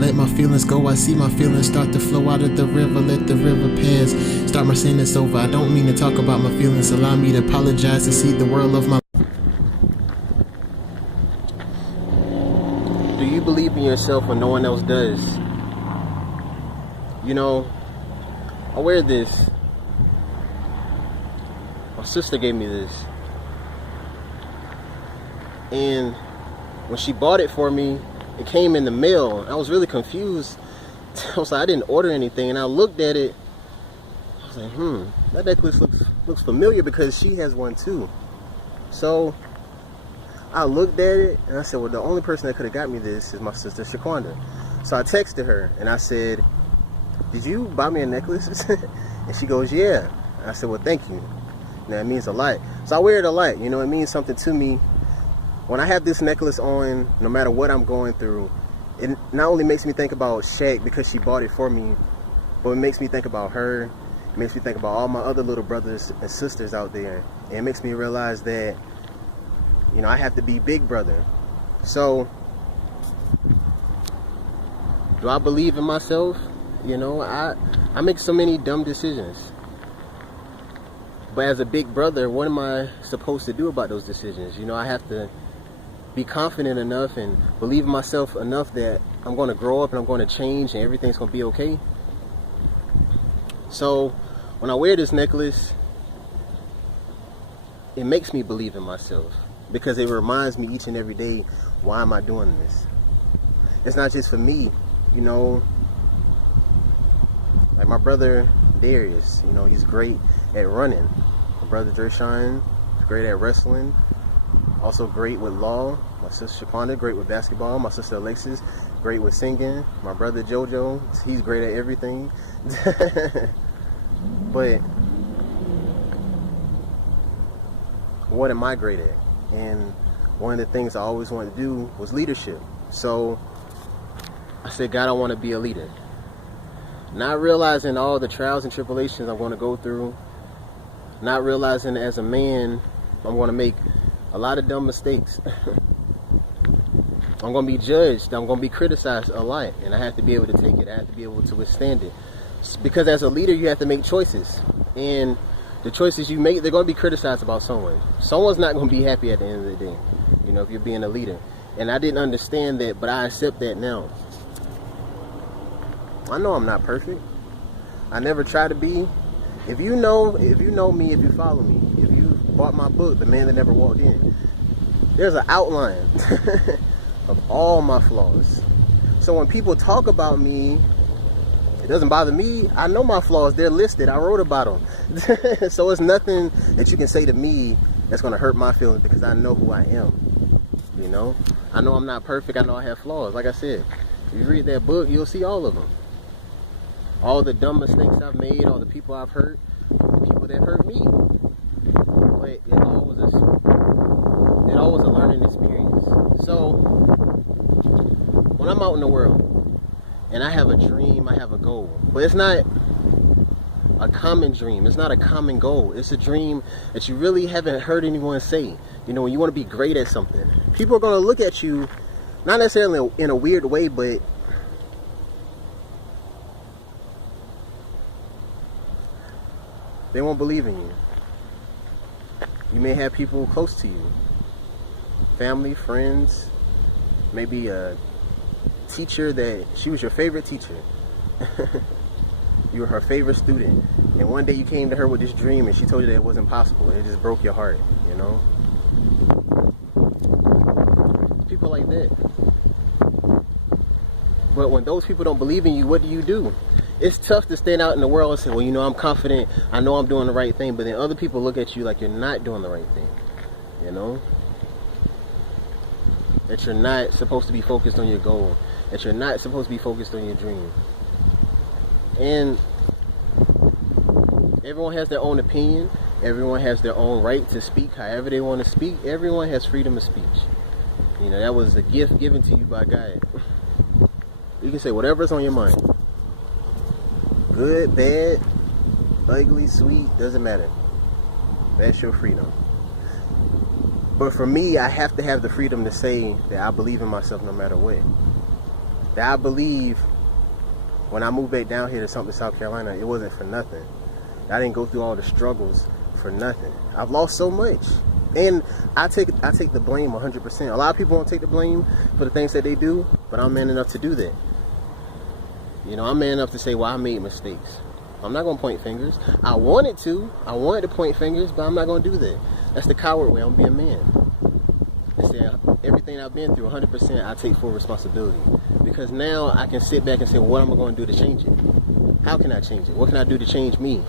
let my feelings go. I see my feelings start to flow out of the river. Let the river pass. Start my sentence over. I don't mean to talk about my feelings. Allow me to apologize to see the world of my. Do you believe in yourself when no one else does? You know, I wear this. My sister gave me this. And when she bought it for me, it came in the mail. I was really confused. I was like, I didn't order anything. And I looked at it. I was like, that necklace looks familiar because she has one too. So I looked at it and I said, well, the only person that could have got me this is my sister Shaquanda. So I texted her and I said, did you buy me a necklace? And she goes, yeah. And I said, well, thank you. Now, it means a lot. So I wear it a lot. You know, it means something to me. When I have this necklace on, no matter what I'm going through, it not only makes me think about Shaq because she bought it for me, but it makes me think about her. It makes me think about all my other little brothers and sisters out there. And it makes me realize that, you know, I have to be big brother. So, do I believe in myself? You know, I make so many dumb decisions. But as a big brother, what am I supposed to do about those decisions? You know, I have to be confident enough and believe in myself enough that I'm going to grow up and I'm going to change and everything's going to be okay. So when I wear this necklace, it makes me believe in myself because it reminds me each and every day, why am I doing this? It's not just for me, you know. Like my brother Darius, you know, he's great at running. My brother Dershawn is great at wrestling. Also great with law. My sister Shaquanda, great with basketball. My sister Alexis, great with singing. My brother Jojo, he's great at everything. But what am I great at? And one of the things I always wanted to do was leadership. So I said, God, I want to be a leader. Not realizing all the trials and tribulations I'm going to go through. Not realizing as a man, I'm going to make a lot of dumb mistakes. I'm going to be judged. I'm going to be criticized a lot. And I have to be able to take it. I have to be able to withstand it. Because as a leader, you have to make choices. And the choices you make, they're going to be criticized about someone. Someone's not going to be happy at the end of the day, you know, if you're being a leader. And I didn't understand that, but I accept that now. I know I'm not perfect. I never try to be. If you know me, if you follow me, if you bought my book, The Man That Never Walked In, there's an outline of all my flaws. So when people talk about me, it doesn't bother me. I know my flaws. They're listed. I wrote about them. So it's nothing that you can say to me that's going to hurt my feelings because I know who I am. You know? I know I'm not perfect. I know I have flaws. Like I said, if you read that book, you'll see all of them. All the dumb mistakes I've made, all the people I've hurt, the people that hurt me. But it all was a learning experience. So when I'm out in the world and I have a dream, I have a goal, but it's not a common dream. It's not a common goal. It's a dream that you really haven't heard anyone say. You know, when you want to be great at something, people are going to look at you, not necessarily in a weird way, but they won't believe in you. You may have people close to you, family, friends, maybe a teacher that she was your favorite teacher. You were her favorite student, and one day you came to her with this dream and she told you that it wasn't possible, and it just broke your heart, you know? People like that. But when those people don't believe in you, what do? It's tough to stand out in the world and say, well, you know, I'm confident, I know I'm doing the right thing, but then other people look at you like you're not doing the right thing, you know? That you're not supposed to be focused on your goal, that you're not supposed to be focused on your dream. And everyone has their own opinion, everyone has their own right to speak however they want to speak, everyone has freedom of speech. You know, that was a gift given to you by God. You can say whatever's on your mind. Good, bad, ugly, sweet, doesn't matter. That's your freedom. But for me, I have to have the freedom to say that I believe in myself no matter what. that I believe when I moved back down here to Sumter, South Carolina, it wasn't for nothing. I didn't go through all the struggles for nothing. I've lost so much. And I take the blame 100%. A lot of people won't take the blame for the things that they do, but I'm man enough to do that. You know, I'm man enough to say, well, I made mistakes. I'm not going to point fingers. I wanted to point fingers, but I'm not going to do that. That's the coward way. I'm being a man. I say everything I've been through, 100%, I take full responsibility. Because now I can sit back and say, well, what am I going to do to change it? How can I change it? What can I do to change me?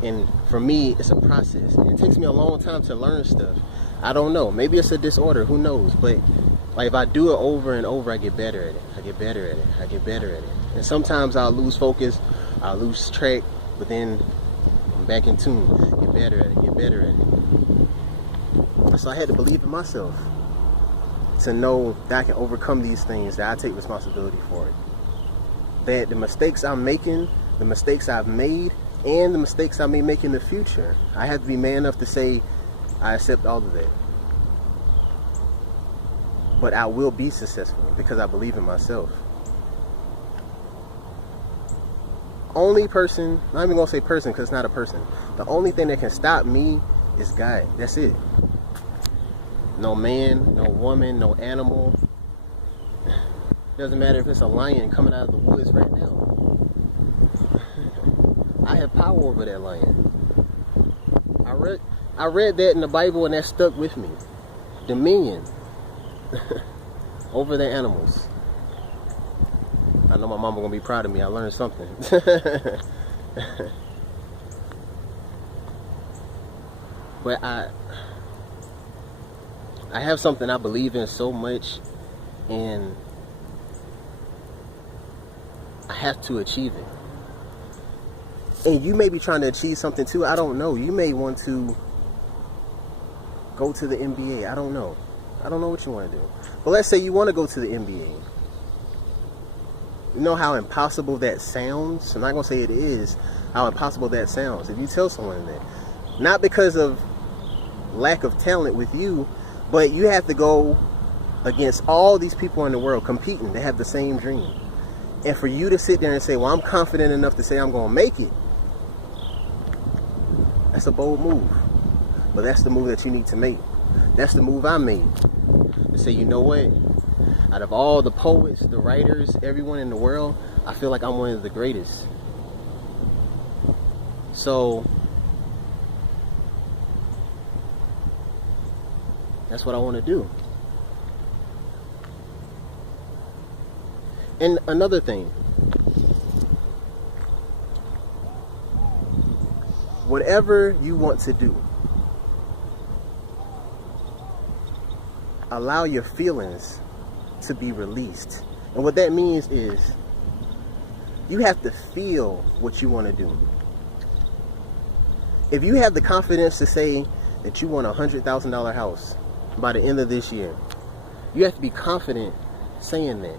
And for me, it's a process. And it takes me a long time to learn stuff. I don't know. Maybe it's a disorder. Who knows? But like if I do it over and over, I get better at it. I get better at it. I get better at it. And sometimes I'll lose focus. I'll lose track. But then I'm back in tune. Get better at it. Get better at it. So I had to believe in myself to know that I can overcome these things, that I take responsibility for it. That the mistakes I'm making, the mistakes I've made, and the mistakes I may make in the future, I have to be man enough to say, I accept all of that. But I will be successful because I believe in myself. Only person, not even gonna say person because it's not a person. The only thing that can stop me is God. That's it. No man, no woman, no animal. Doesn't matter if it's a lion coming out of the woods right now. I have power over that lion. I read that in the Bible and that stuck with me. Dominion over the animals. I know my mama gonna be proud of me. I learned something. But I have something I believe in so much, and I have to achieve it. And you may be trying to achieve something too. I don't know. You may want to go to the NBA. I don't know. I don't know what you want to do. But let's say you want to go to the NBA. You know how impossible that sounds? I'm not going to say it is. How impossible that sounds. If you tell someone that. Not because of lack of talent with you, but you have to go against all these people in the world competing. They have the same dream. And for you to sit there and say, well, I'm confident enough to say I'm going to make it. That's a bold move. But that's the move that you need to make. That's the move I made. To say, you know what? Out of all the poets, the writers, everyone in the world, I feel like I'm one of the greatest. So that's what I want to do. And another thing, whatever you want to do, allow your feelings to be released. And what that means is you have to feel what you want to do. If you have the confidence to say that you want a $100,000 house by the end of this year, you have to be confident saying that.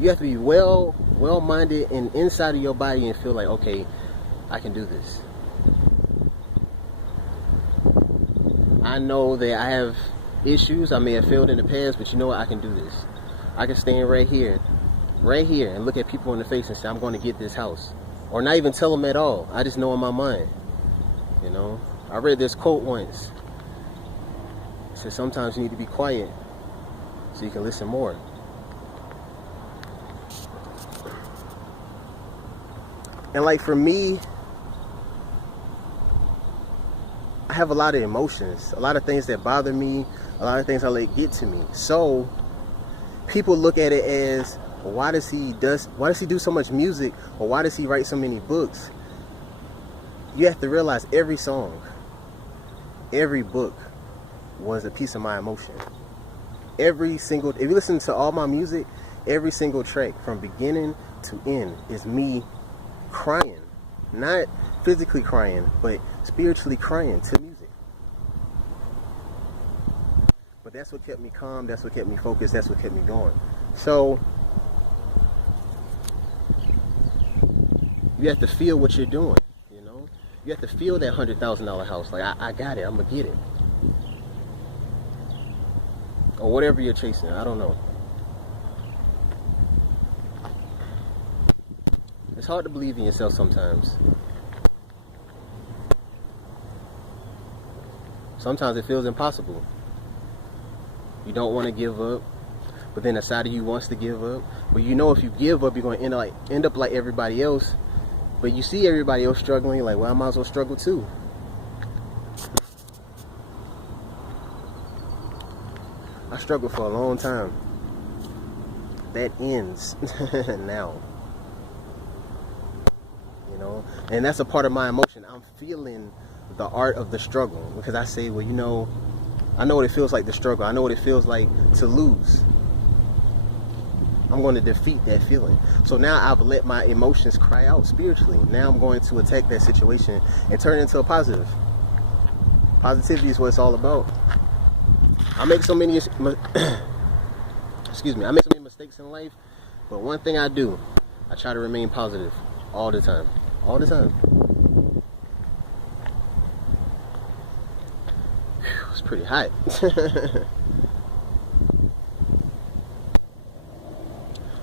You have to be well-minded and inside of your body and feel like, okay, I can do this. I know that I have issues. I may have failed in the past, but you know what? I can do this. I can stand right here, and look at people in the face and say, I'm going to get this house. Or not even tell them at all. I just know in my mind. You know? I read this quote once. It said, sometimes you need to be quiet so you can listen more. And like for me, I have a lot of emotions, a lot of things that bother me, a lot of things I let get to me. So people look at it as, well, why does he do so much music, or why does he write so many books? You have to realize every song, every book was a piece of my emotion. If you listen to all my music, every single track from beginning to end is me crying, not physically crying, but spiritually crying to music. But that's what kept me calm, that's what kept me focused, that's what kept me going. So you have to feel what you're doing, you know? You have to feel that $100,000 house. Like, I got it, I'm gonna get it. Or whatever you're chasing, I don't know. It's hard to believe in yourself sometimes. Sometimes it feels impossible. You don't want to give up, but then a side of you wants to give up. But you know if you give up, you're going to end up like everybody else. But you see everybody else struggling, you're like, well, I might as well struggle too. I struggled for a long time. That ends now. You know? And that's a part of my emotion. I'm feeling the art of the struggle, because I say, well, you know, I know what it feels like to struggle. I know what it feels like to lose. I'm going to defeat that feeling. So now I've let my emotions cry out spiritually. Now I'm going to attack that situation and turn it into a positive. Positivity is what it's all about. I make so many excuse me, I make so many mistakes in life, but one thing I do, I try to remain positive all the time. All the time. It's pretty hot.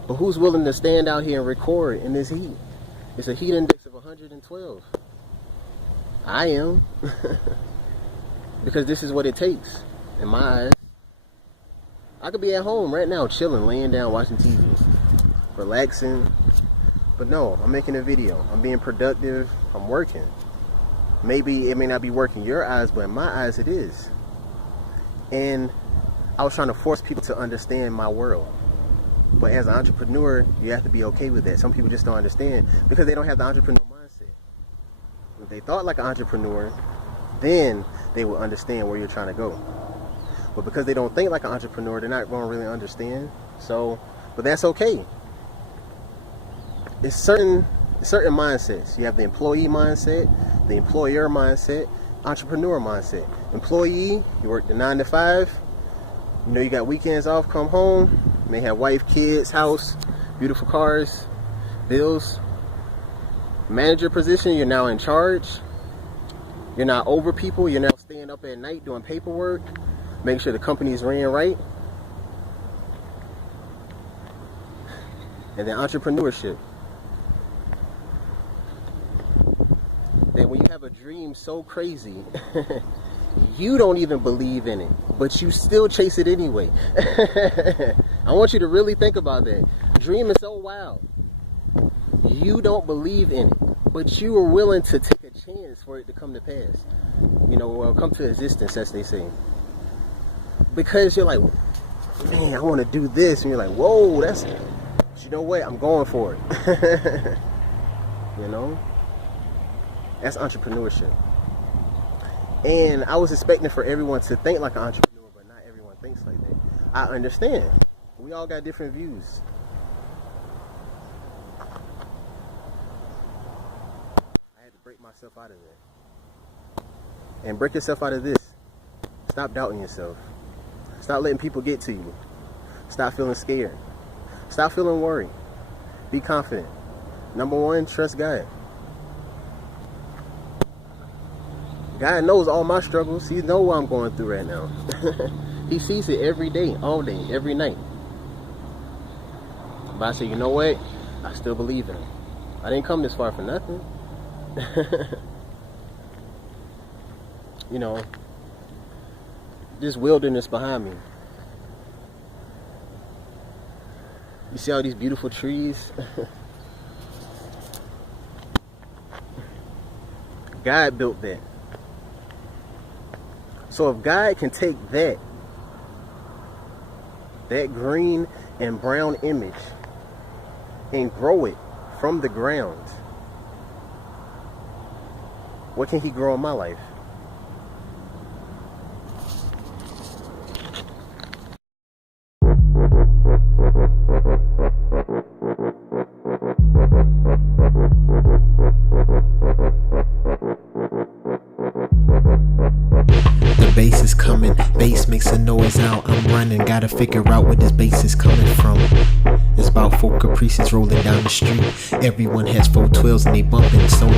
But who's willing to stand out here and record in this heat? It's a heat index of 112. I am. Because this is what it takes, in my eyes. I could be at home right now, chilling, laying down, watching TV, relaxing. But no, I'm making a video. I'm being productive. I'm working. Maybe it may not be working in your eyes, but in my eyes it is. And I was trying to force people to understand my world. But as an entrepreneur, you have to be okay with that. Some people just don't understand because they don't have the entrepreneur mindset. If they thought like an entrepreneur, then they will understand where you're trying to go. But because they don't think like an entrepreneur, they're not going to really understand. So, but that's okay. It's certain mindsets. You have the employee mindset, the employer mindset, entrepreneur mindset. Employee, you work the 9 to 5. You know you got weekends off, come home. You may have wife, kids, house, beautiful cars, bills. Manager position, you're now in charge. You're not over people. You're now staying up at night doing paperwork, making sure the company's ran right. And then entrepreneurship. That when you have a dream so crazy, you don't even believe in it, but you still chase it anyway. I want you to really think about that. Dream is so wild. You don't believe in it, but you are willing to take a chance for it to come to pass. You know, well, come to existence, as they say. Because you're like, man, I want to do this. And you're like, whoa, but you know what? I'm going for it. You know? That's entrepreneurship. And I was expecting for everyone to think like an entrepreneur, but not everyone thinks like that. I understand. We all got different views. I had to break myself out of that. And break yourself out of this. Stop doubting yourself. Stop letting people get to you. Stop feeling scared. Stop feeling worried. Be confident. Number one, trust God. God knows all my struggles. He knows what I'm going through right now. He sees it every day, all day, every night. But I say, you know what? I still believe in him. I didn't come this far for nothing. You know, this wilderness behind me. You see all these beautiful trees? God built that. So if God can take that green and brown image and grow it from the ground, what can he grow in my life? Bass is coming, bass makes a noise out. I'm running, gotta figure out where this bass is coming from. It's about 4 Caprices rolling down the street. Everyone has 412s and they bumping so